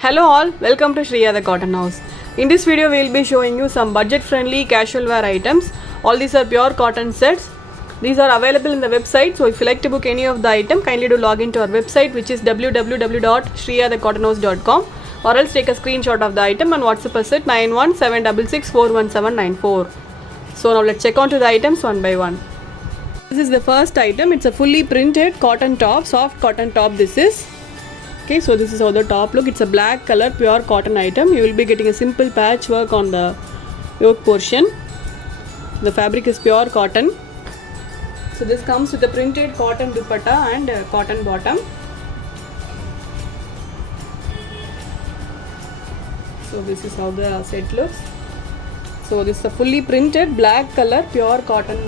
Hello all, welcome to Shriya the Cotton House. In this video we will be showing you some budget friendly casual wear items. All these are pure cotton sets. These are available in the website, so if you like to book any of the item, kindly do log into our website, which is www.shriyathaCottonhouse.com, or else take a screenshot of the item and WhatsApp us at 9176641794. So now let's check on to the items one by one. This is the first item. It's a fully printed cotton top, soft cotton top this is. Okay, so this is how the top look. It's a black color pure cotton item. You will be getting a simple patchwork on the yoke portion. The fabric is pure cotton. So this comes with a printed cotton dupatta and cotton bottom. So this is how the set looks. So this is a fully printed black color pure cotton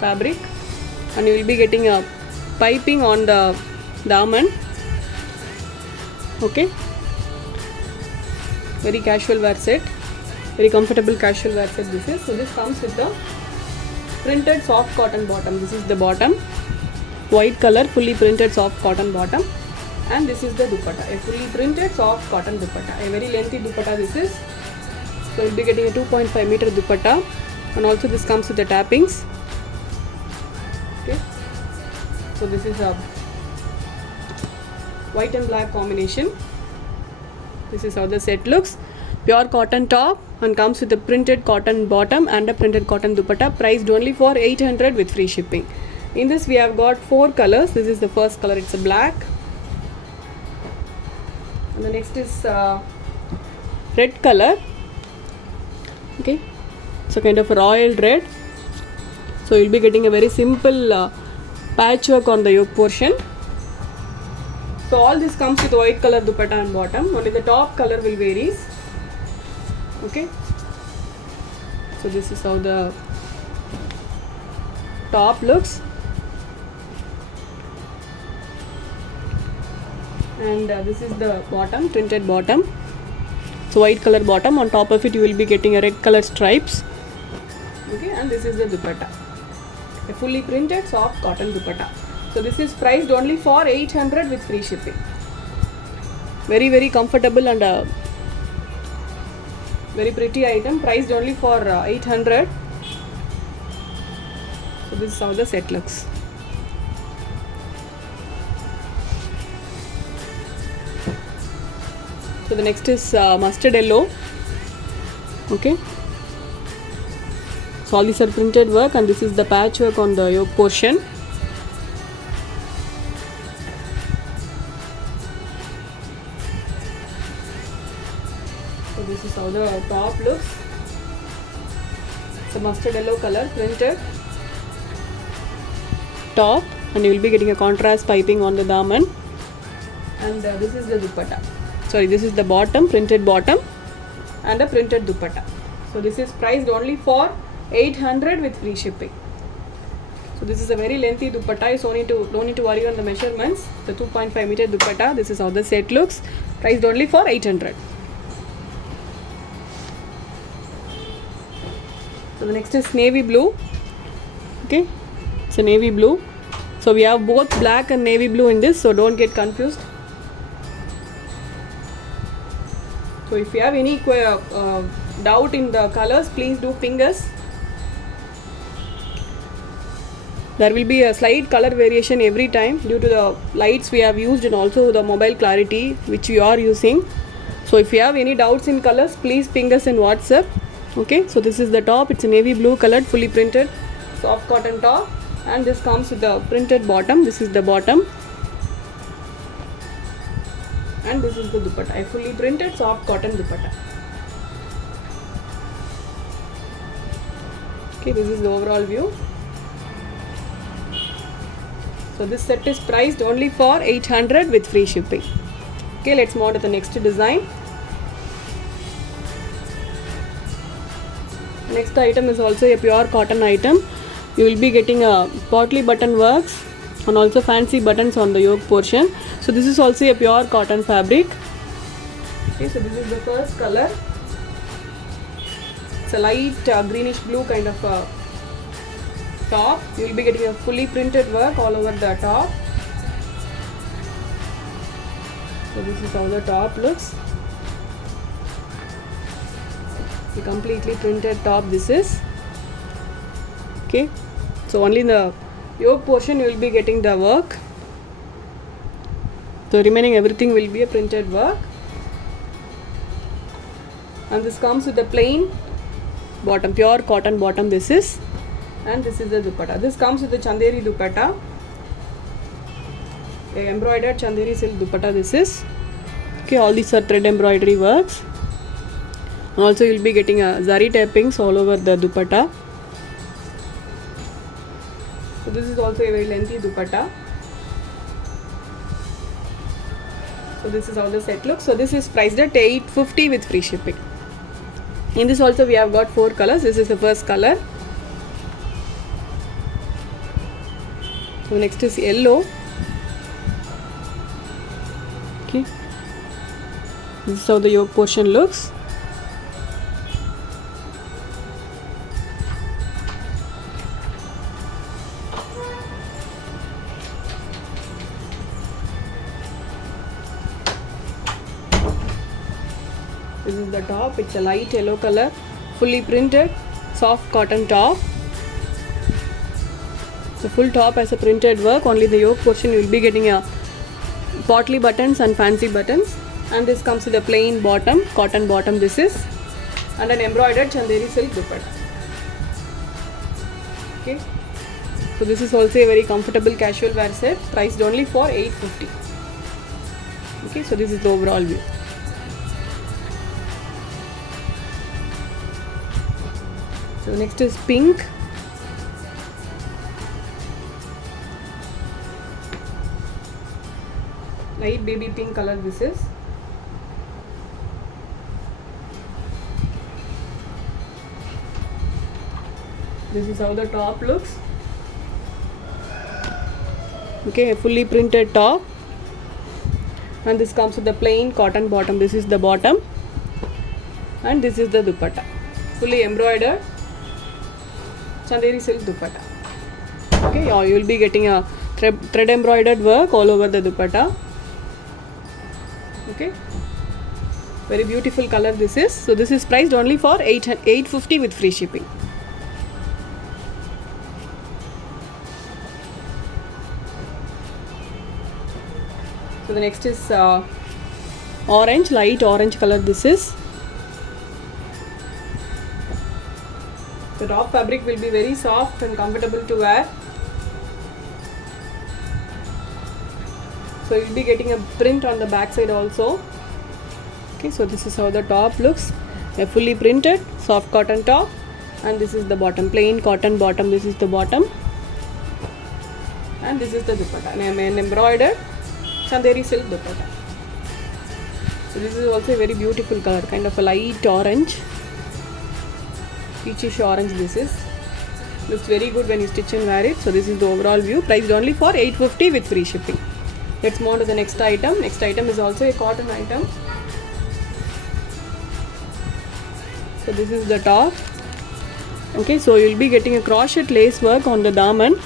fabric, and you will be getting a piping on the daman. Okay, very casual wear set, very comfortable casual wear set this is. So this comes with the printed soft cotton bottom. This is the bottom, white color fully printed soft cotton bottom, and this is the dupatta, a fully printed soft cotton dupatta, a very lengthy dupatta this is. So you'll be getting a 2.5 meter dupatta, and also this comes with the tappings. Okay, so this is a white and black combination. This is how the set looks. Pure cotton top and comes with a printed cotton bottom and a printed cotton dupatta, priced only for 800 with free shipping. In this we have got 4 colors. This is the first color, it's a black, and the next is red color. Okay, so kind of a royal red. So you'll be getting a very simple patchwork on the yoke portion. So all this comes with white color dupatta and bottom. Only the top color will varies. Okay, so this is how the top looks, and this is the bottom, printed bottom. So white color bottom, on top of it you will be getting a red color stripes. Okay, and this is the dupatta, a fully printed soft cotton dupatta. So this is priced only for 800 with free shipping. Very comfortable and very pretty item, priced only for 800. So this is how the set looks. So the next is mustard yellow. Okay, so all these are printed work, and this is the patchwork on the yoke portion. So this is how the top looks. It's a mustard yellow color printed top, and you will be getting a contrast piping on the daman, and this is the dupatta. Sorry, this is the bottom, printed bottom and a printed dupatta. So this is priced only for 800 with free shipping. So this is a very lengthy dupatta, so don't need to worry on the measurements. The 2.5 meter dupatta. This is how the set looks, priced only for 800. So the next is navy blue. Okay, it's a navy blue. So we have both black and navy blue in this, so don't get confused. So if you have any doubt in the colors, please do ping us. There will be a slight color variation every time due to the lights we have used and also the mobile clarity which we are using. So if you have any doubts in colors, please ping us in WhatsApp. Okay, so this is the top. It's a navy blue colored fully printed soft cotton top, and this comes with the printed bottom. This is the bottom, and this is the dupatta, a fully printed soft cotton dupatta. Okay, this is the overall view. So this set is priced only for 800 with free shipping. Okay, let's move on to the next design. Next item is also a pure cotton item. You will be getting a potley button works and also fancy buttons on the yoke portion. So this is also a pure cotton fabric. Okay, so this is the first color. It's a light greenish blue kind of top. You will be getting a fully printed work all over the top. So this is how the top looks. The completely printed top this is. Okay, so only in the yoke portion you will be getting the work. The remaining everything will be a printed work. And this comes with the plain bottom, pure cotton bottom this is. And this is the dupatta. This comes with the chanderi dupatta. A embroidered chanderi silk dupatta this is. Okay, all these are thread embroidery works. And also you will be getting a zari tappings all over the dupatta. So this is also a very lengthy dupatta. So this is how the set looks. So this is priced at $850 with free shipping. In this also we have got 4 colors. This is the first color. So next is yellow. Okay. This is how the yoke portion looks. This is the top. It's a light yellow color, fully printed, soft cotton top. The full top has a printed work. Only the yoke portion you will be getting a potly buttons and fancy buttons. And this comes with a plain bottom, cotton bottom this is, and an embroidered chanderi silk dupatta. Okay. So this is also a very comfortable casual wear set, priced only for $850. Okay. So this is the overall view. So next is pink. Light baby pink color this is. This is how the top looks. Okay, a fully printed top. And this comes with the plain cotton bottom. This is the bottom. And this is the dupatta. Fully embroidered chanderi silk dupatta. Okay, or you will be getting a thread embroidered work all over the dupatta. Okay, very beautiful color this is. So this is priced only for $850 with free shipping. So the next is orange, light orange color this is. The top fabric will be very soft and comfortable to wear. So you will be getting a print on the back side also. Okay, so this is how the top looks. A fully printed soft cotton top, and this is the bottom, plain cotton bottom. This is the bottom, and this is the dupatta, and an embroidered chanderi silk dupatta. So this is also a very beautiful color, kind of a light orange, peachish orange this is. Looks very good when you stitch and wear it. So this is the overall view, priced only for $850 with free shipping. Let's move on to the next item. Next item is also a cotton item. So this is the top. Okay, so you'll be getting a crochet lace work on the daman.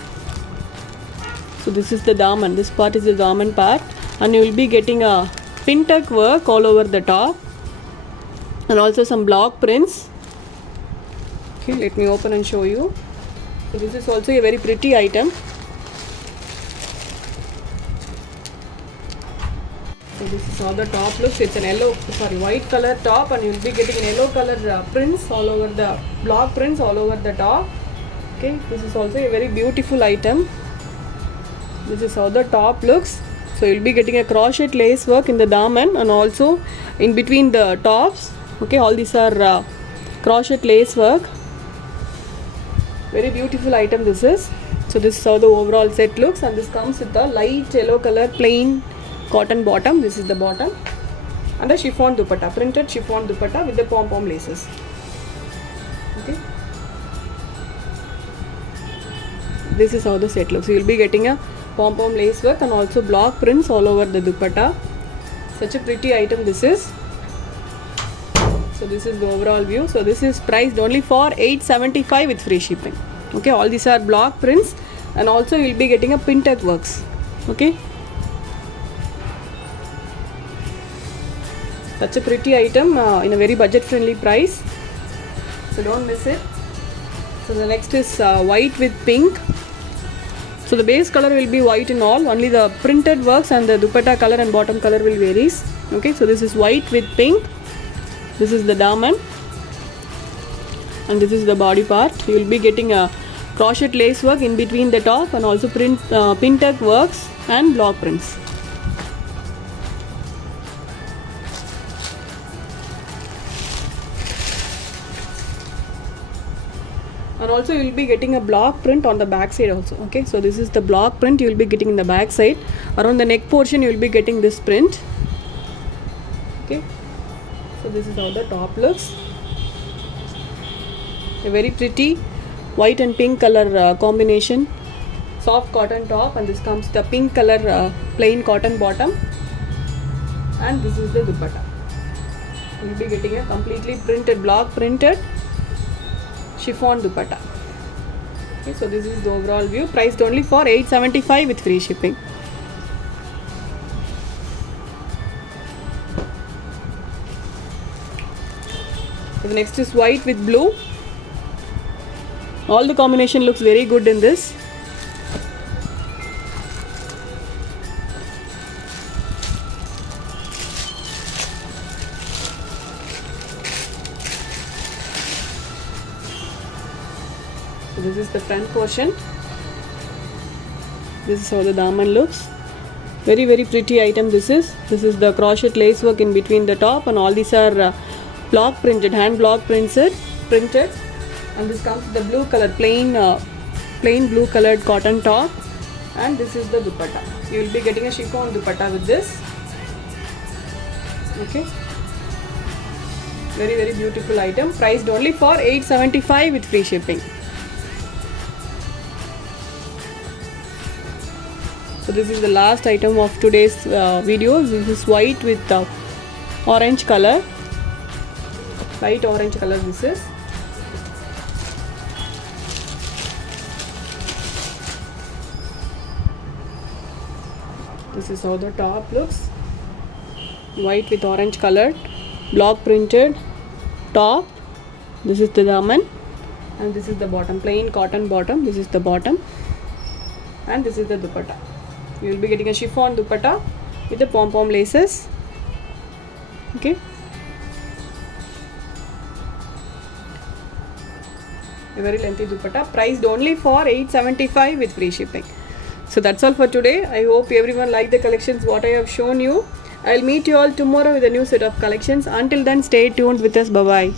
So this is the daman. This part is the daman part, and you will be getting a pin tuck work all over the top, and also some block prints. Okay, let me open and show you. So this is also a very pretty item. So this is how the top looks. It's an white color top, and you will be getting an yellow color prints all over the block prints all over the top. Okay, this is also a very beautiful item. This is how the top looks. So you'll be getting a crochet lace work in the daman and also in between the tops. Okay, all these are crochet lace work. Very beautiful item this is. So this is how the overall set looks, and this comes with the light yellow color plain cotton bottom. This is the bottom, and a chiffon dupatta, printed chiffon dupatta with the pom-pom laces. Okay, this is how the set looks. So you'll be getting a pom-pom lace work and also block prints all over the dupatta. Such a pretty item this is. So this is the overall view. So this is priced only for $875 with free shipping. Okay, all these are block prints, and also you'll be getting a pin tuck works. Okay, Such a pretty item in a very budget friendly price, so don't miss it. So the next is white with pink. So the base color will be white in all, only the printed works and the dupatta color and bottom color will varies. Okay, so this is white with pink. This is the daman and this is the body part. You will be getting a crochet lace work in between the top and also pin tuck works and block prints. And also you will be getting a block print on the back side also. Okay, so this is the block print you will be getting in the back side. Around the neck portion you will be getting this print. Okay, so this is how the top looks. A very pretty white and pink color combination, soft cotton top, and this comes the pink color plain cotton bottom, and this is the dupatta. You will be getting a completely printed, block printed chiffon dupatta. Okay, so this is the overall view, priced only for $875 with free shipping. So the next is white with blue. All the combination looks very good in this. So this is the front portion. This is how the daman looks. Very pretty item this is. This is the crochet lace work in between the top, and all these are block printed, hand block printed. And this comes with the blue color, plain blue colored cotton top, and this is the dupatta. You will be getting a chiffon dupatta with this. Okay, very beautiful item, priced only for $875 with free shipping. So this is the last item of today's video. This is white with orange color, light orange color. This is. This is how the top looks. White with orange colored, block printed top. This is the daman, and this is the bottom, plain cotton bottom. This is the bottom, and this is the dupatta. You will be getting a chiffon dupatta with the pom-pom laces. Okay. A very lengthy dupatta, priced only for $875 with free shipping. So that's all for today. I hope everyone liked the collections what I have shown you. I'll meet you all tomorrow with a new set of collections. Until then, stay tuned with us. Bye bye.